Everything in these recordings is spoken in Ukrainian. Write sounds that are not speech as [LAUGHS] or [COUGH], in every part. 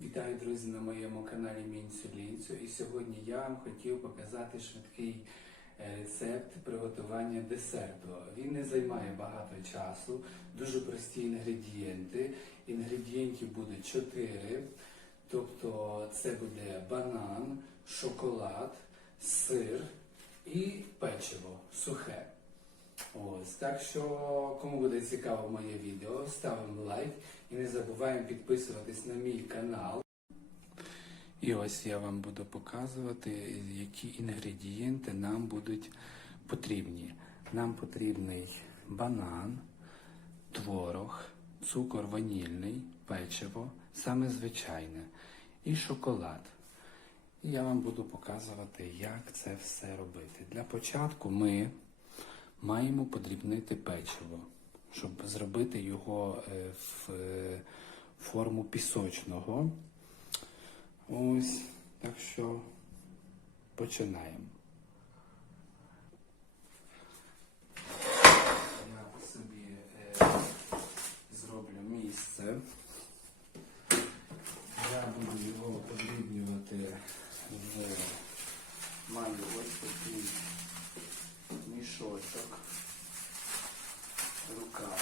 Вітаю, друзі, на моєму каналі Мінсулінцю. І сьогодні я вам хотів показати швидкий е, рецепт приготування десерту. Він не займає багато часу, дуже прості інгредієнти. Інгредієнтів буде 4. Тобто це буде банан, шоколад, сир і печиво сухе. Ось так що, кому буде цікаво моє відео, ставимо лайк і не забуваємо підписуватись на мій канал. І ось я вам буду показувати, які інгредієнти нам будуть потрібні. Нам потрібний банан, творог, цукор ванільний, печиво, саме звичайне, і шоколад. І я вам буду показувати, як це все робити. Для початку ми маємо подрібнити печиво, щоб зробити його е, в е, форму пісочного. Ось, так що починаємо. Я собі е, зроблю місце. Я буду його подрібнювати в маю ось такий мішочок, рукав.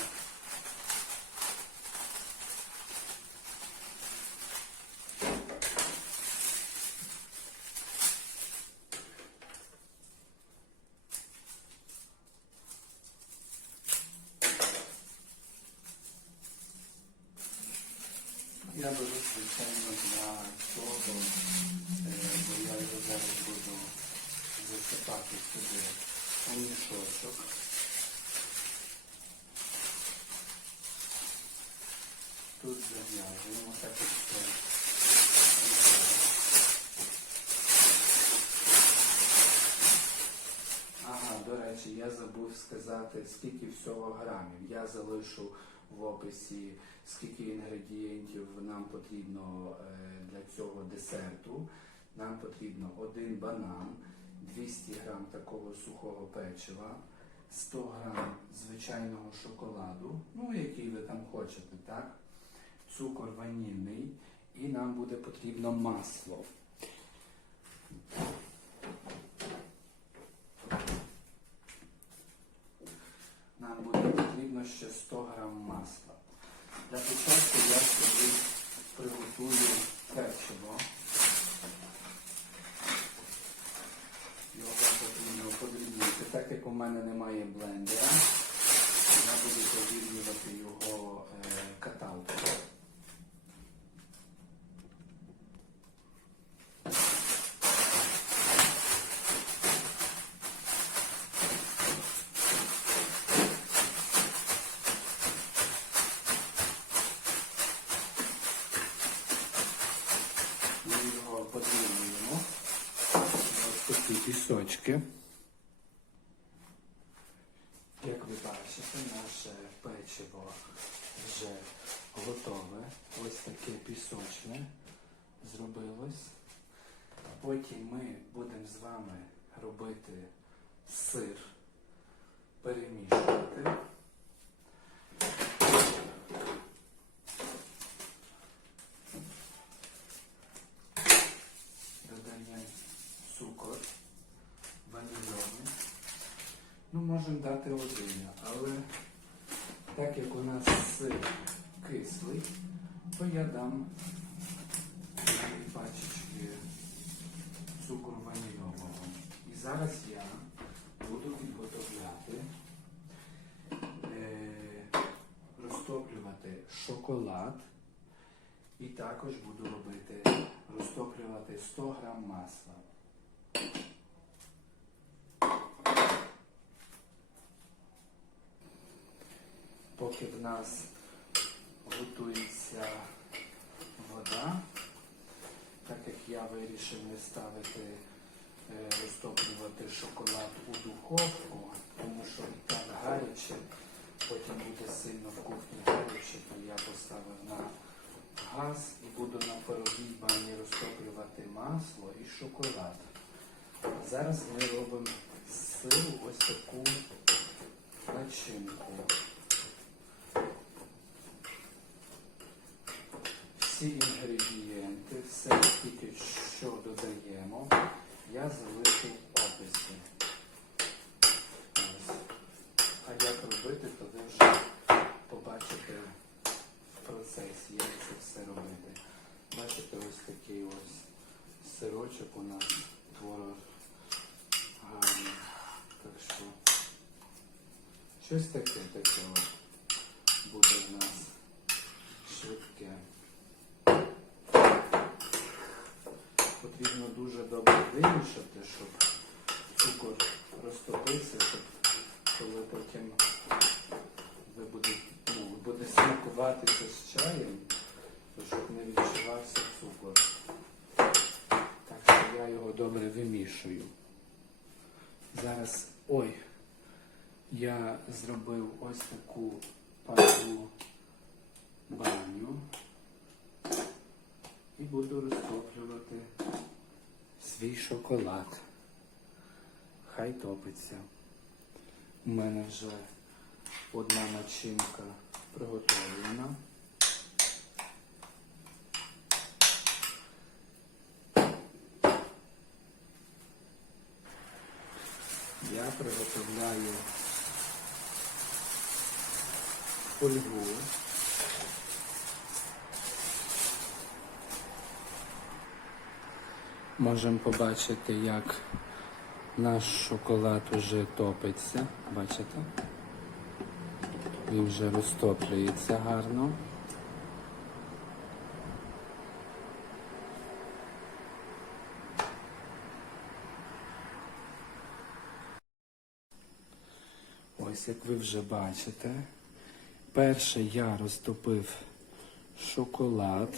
Я беру звичайно для е, бо я його зараз буду засипати сюди у мішочок. Тут зав'язуємо так речі, я забув сказати, скільки всього грамів. Я залишу в описі, скільки інгредієнтів нам потрібно е, для цього десерту. Нам потрібно один банан, 200 грам такого сухого печива, 100 грам звичайного шоколаду, ну який ви там хочете, так? Цукор ванільний і нам буде потрібно масло. Буде потрібно ще 100 грам масла. Для початку я собі приготую печиво. Його потрібно подрібнити. Так як у мене немає блендера, я буду подрібнювати його е, каталкою. Ми його подрібнюємо. Ось такі пісочки. Як ви бачите, наше печиво вже готове. Ось таке пісочне зробилось. Потім ми будемо з вами робити сир, перемішувати. Додаємо цукор ванільйовий. Ну, можемо дати один, але так як у нас сир кислий, то я дам дві пачечки цукру ванільового. І зараз я буду підготовляти, е, розтоплювати шоколад і також буду робити розтоплювати 100 грам масла. Поки в нас готується вода, так як я вирішив не ставити е, розтоплювати шоколад у духовку, тому що і так гаряче, потім буде сильно в кухні гаряче, то я поставив на газ і буду на паровій бані розтоплювати масло і шоколад. Зараз ми робимо з сиру ось таку начинку. Всі інгредієнти, все тільки що додаємо, я залишу в описі. Ось. А як робити, то ви вже побачите в процесі, як це все робити. Бачите, ось такий ось сирочок у нас творог гарний. Так що щось таке таке буде в нас швидке. Потрібно дуже добре вимішати, щоб цукор розтопився, щоб коли потім ви будете, ну, буде смакуватися з чаєм, то щоб не відчувався цукор. Так що я його добре вимішую. Зараз, ой, я зробив ось таку пару баню і буду розтоплювати свій шоколад. Хай топиться. У мене вже одна начинка приготовлена. Я приготовляю фольгу. Можемо побачити, як наш шоколад уже топиться. Бачите? Він вже розтоплюється гарно. Ось як ви вже бачите, перше я розтопив шоколад,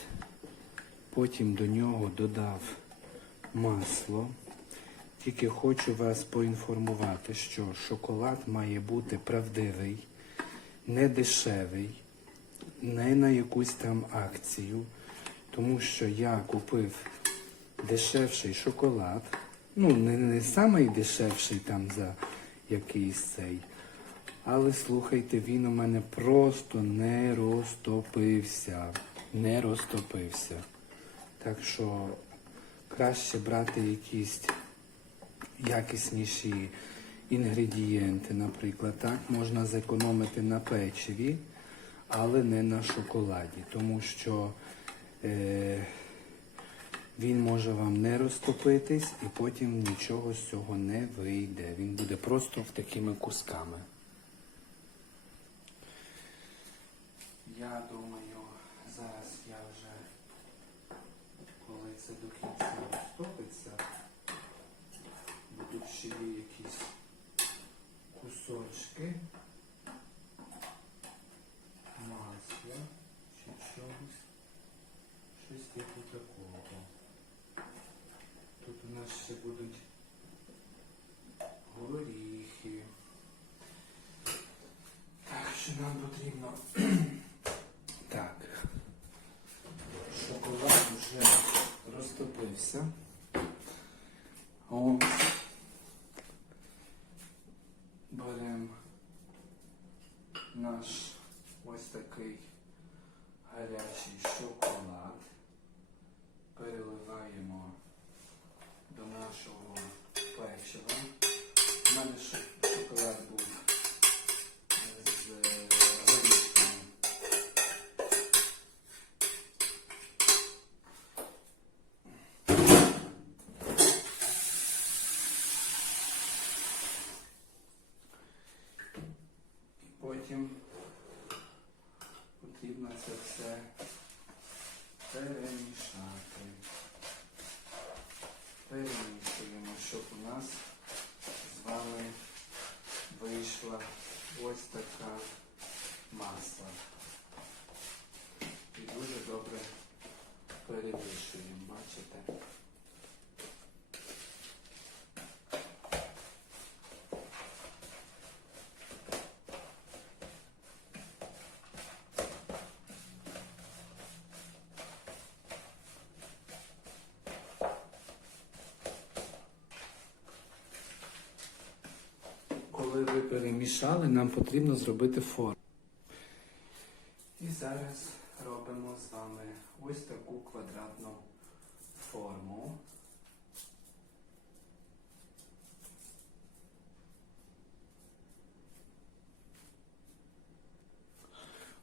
потім до нього додав масло. Тільки хочу вас поінформувати, що шоколад має бути правдивий, не дешевий, не на якусь там акцію, тому що я купив дешевший шоколад, ну не, не самий дешевший там за якийсь цей. Але слухайте, він у мене просто не розтопився. Не розтопився. Так що краще брати якісь якісніші інгредієнти, наприклад. Так, можна зекономити на печиві, але не на шоколаді, тому що е, він може вам не розтопитись і потім нічого з цього не вийде. Він буде просто в такими кусками. Я думаю, зараз я вже, коли це до кінця розтопиться, будуть ще є якісь кусочки масла чи чогось, щось типу такого. Тут у нас ще будуть горіхи. Так, що нам потрібно так. Шоколад вже розтопився. О. Беремо наш ось такий гарячий шоколад. Переливаємо до нашого печива. У мене шо- шоколад був з е, горішками. І потім потрібно це все перемішати. Перемішуємо, щоб у нас з вами вийшла ось така маса. І дуже добре перемішуємо, бачите? Ви перемішали, нам потрібно зробити форму. І зараз робимо з вами ось таку квадратну форму.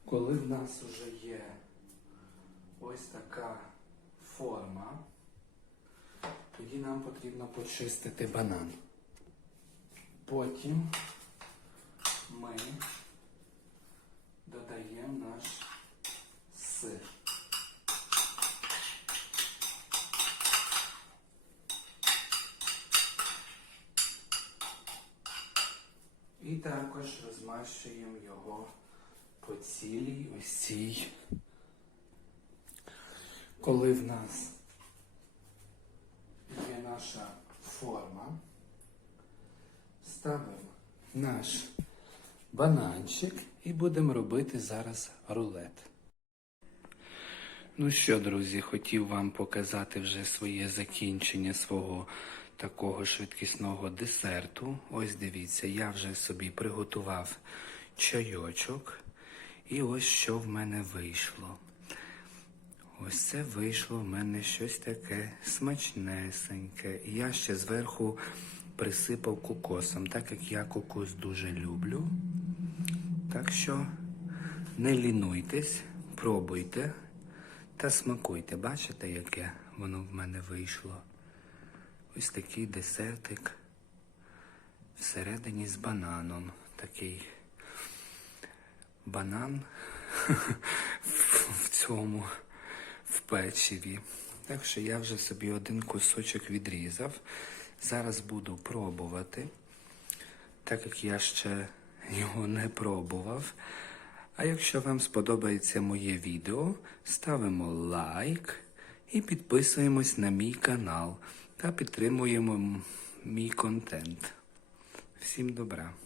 Коли в нас вже є ось така форма, тоді нам потрібно почистити банан. Потім ми додаємо наш сир. І також розмащуємо його по цілій ось. Коли в нас є наша форма, ставимо наш бананчик і будемо робити зараз рулет. Ну що, друзі, хотів вам показати вже своє закінчення свого такого швидкісного десерту. Ось дивіться, я вже собі приготував чайочок. І ось що в мене вийшло. Ось це вийшло в мене щось таке смачнесеньке. І я ще зверху присипав кокосом, так як я кокос дуже люблю. Так що не лінуйтесь, пробуйте та смакуйте. Бачите, яке воно в мене вийшло? Ось такий десертик всередині з бананом. Такий банан [LAUGHS] в цьому в печиві. Так що я вже собі один кусочок відрізав. Зараз буду пробувати, так як я ще його не пробував. А якщо вам сподобається моє відео, ставимо лайк і підписуємось на мій канал та підтримуємо мій контент. Всім добра!